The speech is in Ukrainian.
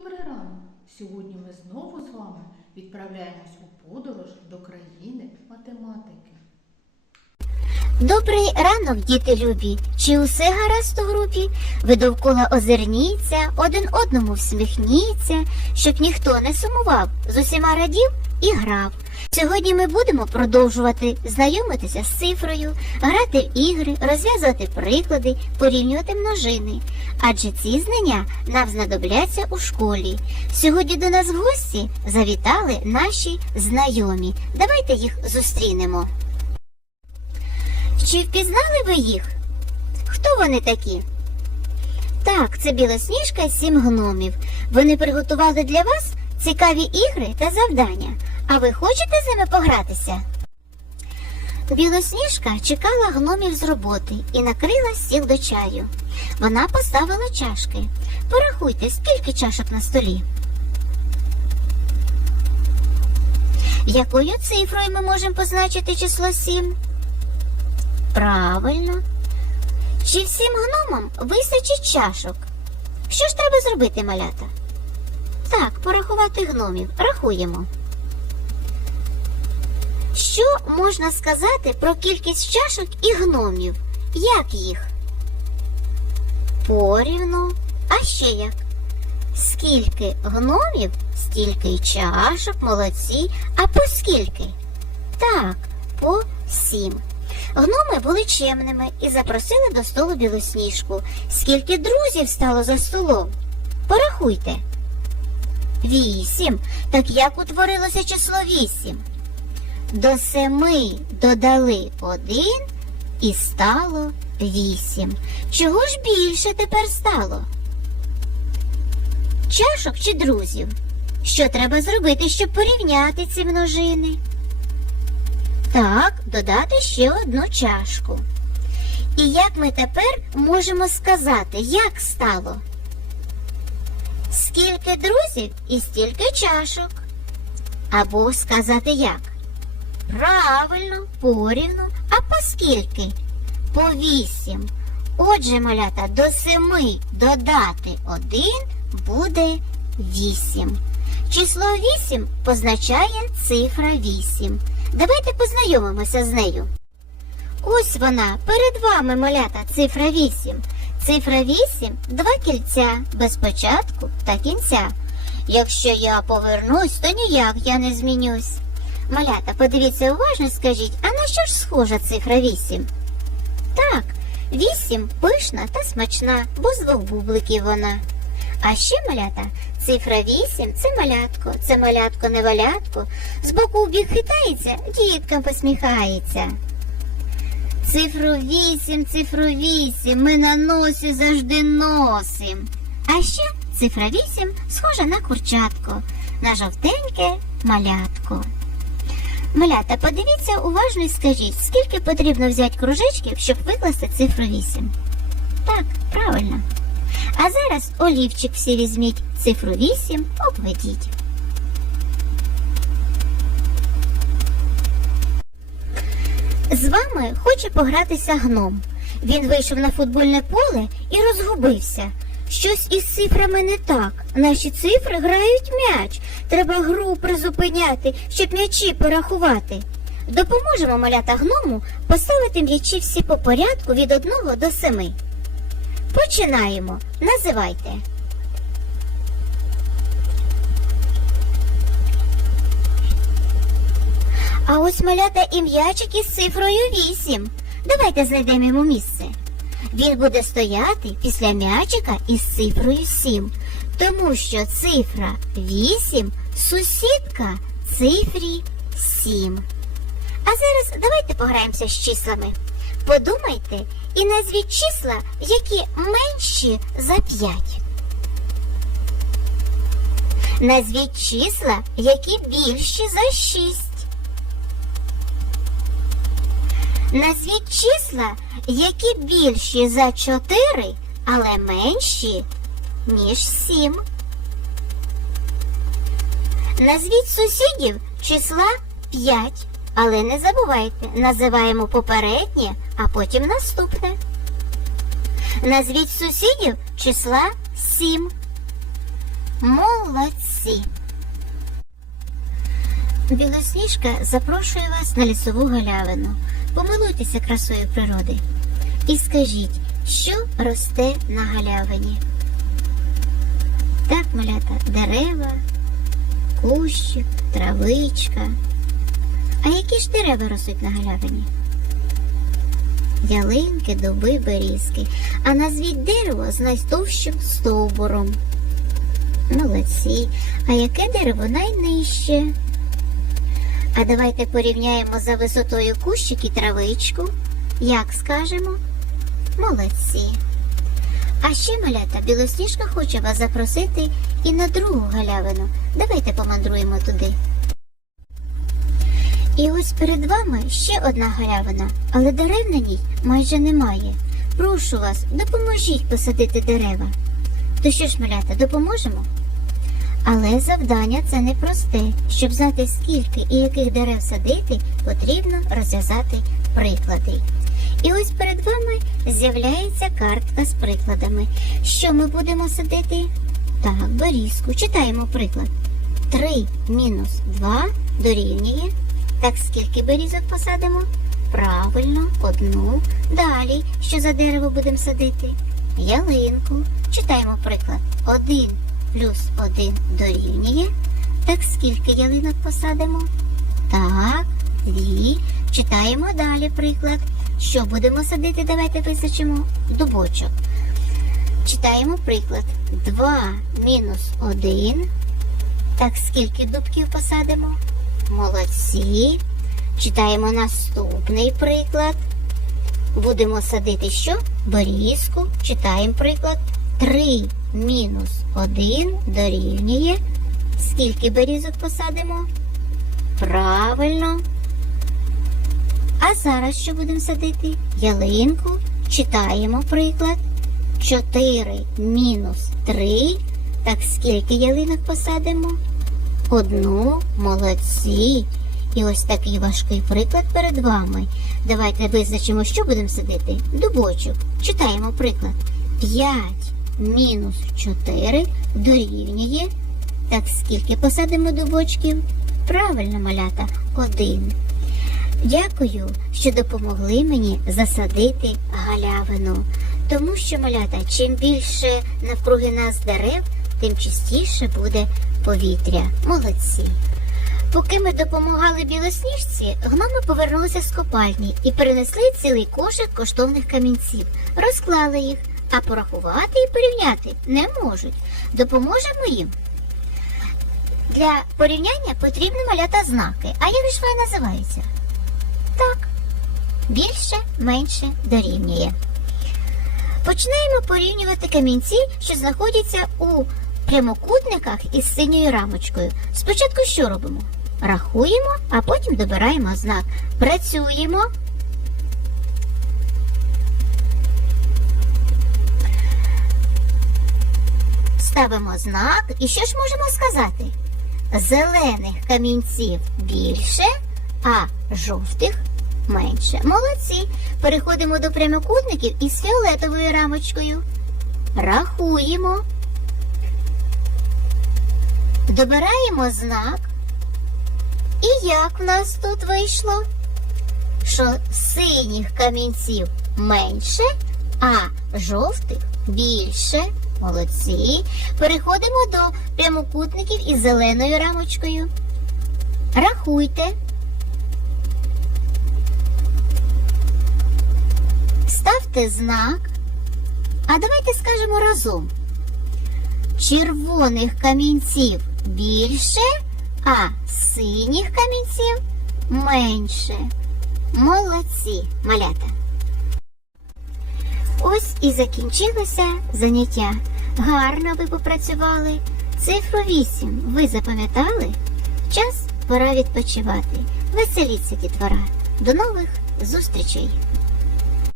Добрий ранок! Сьогодні ми знову з вами відправляємось у подорож до країни математики. Добрий ранок, діти любі. Чи усе гаразд у групі? Ви довкола озирніться, один одному всміхніться, щоб ніхто не сумував, з усіма радів і грав. Сьогодні ми будемо продовжувати знайомитися з цифрою, грати в ігри, розв'язувати приклади, порівнювати множини. Адже ці знання нам знадобляться у школі. Сьогодні до нас в гості завітали наші знайомі. Давайте їх зустрінемо. Чи впізнали ви їх? Хто вони такі? Так, це білосніжка і сім гномів. Вони приготували для вас цікаві ігри та завдання. А ви хочете з ними погратися? Білосніжка чекала гномів з роботи і накрила стіл до чаю. Вона поставила чашки. Порахуйте, скільки чашок на столі. Якою цифрою ми можемо позначити число 7? Правильно. Чи всім гномам вистачить чашок? Що ж треба зробити, малята? Так, порахувати гномів. Рахуємо. Що можна сказати про кількість чашок і гномів? Як їх? Порівну. А ще як? Скільки гномів, стільки й чашок, молодці. А по скільки? Так, по сім. Гноми були чемними і запросили до столу білосніжку. Скільки друзів стало за столом? Порахуйте. Вісім. Так як утворилося число вісім? До семи додали один і стало вісім. Чого ж більше тепер стало? Чашок чи друзів? Що треба зробити, щоб порівняти ці множини? Так, додати ще одну чашку. І як ми тепер можемо сказати, як стало? Скільки друзів і стільки чашок? Або сказати як? Правильно, порівну, а по скільки? По вісім. Отже, малята, до семи додати один буде вісім. Число вісім позначає цифра вісім. Давайте познайомимося з нею. Ось вона, перед вами малята, цифра 8. Цифра 8 – два кільця, без початку та кінця. Якщо я повернусь, то ніяк я не змінюсь. Малята, подивіться уважно і скажіть, а на що ж схожа цифра 8? Так, 8 пишна та смачна, бо з двох бубликів вона. А ще малята, цифра 8 це малятко, це малятко не валятко. З боку бік хитається, діткам посміхається. Цифру 8, цифру 8 ми на носі завжди носим. А ще цифра 8 схожа на курчатко, на жовтеньке малятко. Малята, подивіться уважно і скажіть, скільки потрібно взяти кружечків, щоб викласти цифру 8? Так, правильно. А зараз олівчик всі візьміть, цифру 8 обведіть. З вами хоче погратися гном. Він вийшов на футбольне поле і розгубився. Щось із цифрами не так. Наші цифри грають м'яч. Треба гру призупиняти, щоб м'ячі порахувати. Допоможемо малята гному поставити м'ячі всі по порядку від 1 до 7. Починаємо. Називайте. А ось малята і м'ячик із цифрою 8. Давайте знайдемо йому місце. Він буде стояти після м'ячика із цифрою 7, тому що цифра 8 сусідка цифрі 7. А зараз давайте пограємося з числами. Подумайте і назвіть числа, які менші за 5. Назвіть числа, які більші за 6. Назвіть числа, які більші за 4, але менші, ніж 7. Назвіть сусідів числа 5, але не забувайте, називаємо попереднє, а потім наступне. Назвіть сусідів числа 7. Молодці! Білосніжка запрошує вас на лісову галявину. Помилуйтеся красою природи. І скажіть, що росте на галявині? Так, малята, дерева, кущик, травичка. А які ж дерева ростуть на галявині? Ялинки, дуби, берізки. А назвіть дерево з найстовщим стовбуром. Молодці. А яке дерево найнижче? А давайте порівняємо за висотою кущик і травичку. Як скажемо? Молодці. А ще малята білосніжка хоче вас запросити і на другу галявину. Давайте помандруємо туди. І ось перед вами ще одна галявина, але дерев на ній майже немає. Прошу вас, допоможіть посадити дерева. То що ж, малята, допоможемо? Але завдання це непросте. Щоб знати, скільки і яких дерев садити, потрібно розв'язати приклади. І ось перед вами з'являється картка з прикладами. Що ми будемо садити? Так, берізку. Читаємо приклад. 3 мінус 2 дорівнює. Так скільки берізок посадимо? Правильно, одну. Далі, що за дерево будемо садити? Ялинку. Читаємо приклад. 1 плюс 1 дорівнює. Так скільки ялинок посадимо? Так, дві. Читаємо далі приклад. Що будемо садити? Давайте визначимо дубочок. Читаємо приклад. 2 мінус 1. Так скільки дубків посадимо? Молодці. Читаємо наступний приклад. Будемо садити що? Борізку. Читаємо приклад. 3 мінус 1 дорівнює. Скільки берізок посадимо? Правильно. А зараз що будемо садити? Ялинку. Читаємо приклад. 4 мінус 3. Так скільки ялинок посадимо? Одну. Молодці. І ось такий важкий приклад перед вами. Давайте визначимо, що будемо садити. Дубочок. Читаємо приклад. 5 мінус 4 дорівнює. Так скільки посадимо дубочків? Правильно, малята, один. Дякую, що допомогли мені засадити галявину. Тому що, малята, чим більше навкруги нас дерев, тим чистіше буде повітря. Молодці. Поки ми допомагали білосніжці, гноми повернулися з копальні і перенесли цілий кошик коштовних камінців, розклали їх, а порахувати і порівняти не можуть. Допоможемо їм. Для порівняння потрібні малята знаки. А як ж вони називаються? Так, більше, менше дорівнює. Починаємо порівнювати камінці, що знаходяться у прямокутниках із синьою рамочкою. Спочатку що робимо? Рахуємо, а потім добираємо знак. Працюємо. Ставимо знак. І що ж можемо сказати? Зелених камінців більше, а жовтих менше. Молодці. Переходимо до прямокутників із фіолетовою рамочкою. Рахуємо. Добираємо знак. І як в нас тут вийшло? Що синіх камінців менше, а жовтих більше. Молодці. Переходимо до прямокутників із зеленою рамочкою. Рахуйте. Ставте знак. А давайте скажемо разом. Червоних камінців більше, а синіх камінців менше. Молодці, малята. Ось і закінчилося заняття. Гарно ви попрацювали. Цифру 8 ви запам'ятали? Час пора відпочивати. Веселіться, дітвора. До нових зустрічей!